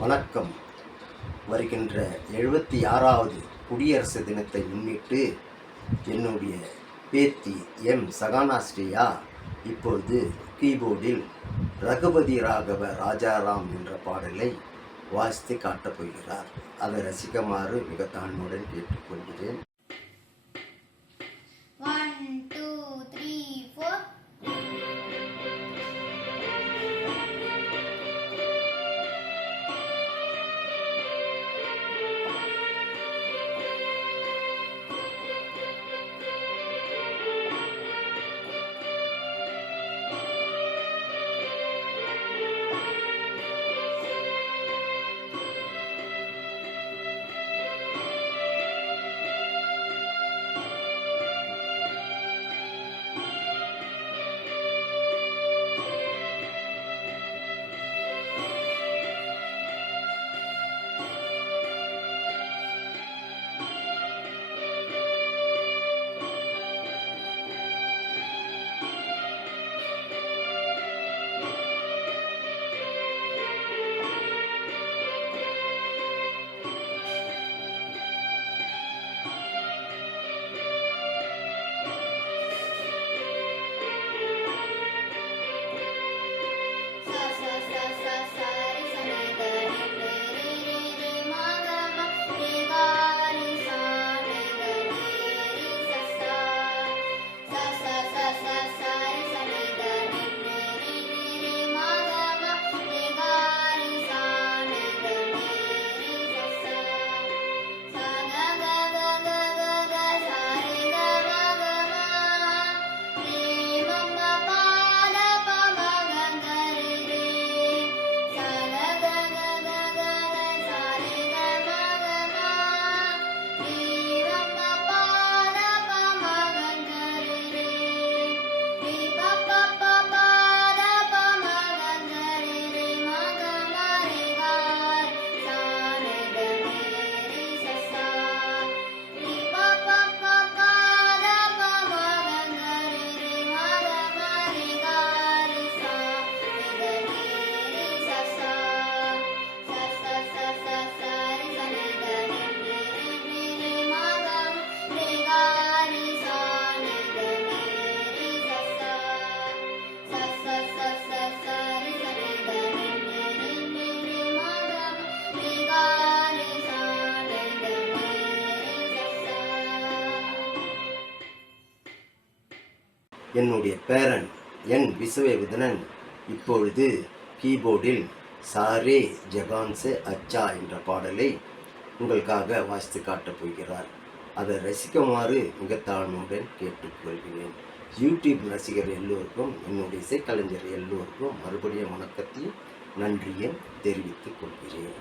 வணக்கம். வருகின்ற 76வது குடியரசு தினத்தை முன்னிட்டு என்னுடைய பேத்தி எம் சகானாஸ்ரீயா இப்பொழுது கீபோர்டில் ரகுபதி ராகவ ராஜாராம் என்ற பாடலை வாசித்து காட்டப் போகிறார். அதை ரசிக்குமாறு மிக தாழ்மையுடன் கேட்டுக்கொள்கிறேன். 1 2 3 4 என்னுடைய பேரன் என் விசுவவிதனன் இப்பொழுது கீபோர்டில் சாரே ஜகான்சே அச்சா என்ற பாடலை உங்களுக்காக வாசித்து காட்டப் போகிறார். அதை ரசிக்குமாறு மிக தாழ்மையுடன் கேட்டுக்கொள்கிறேன். யூடியூப் ரசிகர் எல்லோருக்கும், என்னுடைய இசைக்கலைஞர் எல்லோருக்கும் மறுபடியும் வணக்கத்தையும் நன்றியும் தெரிவித்துக் கொள்கிறேன்.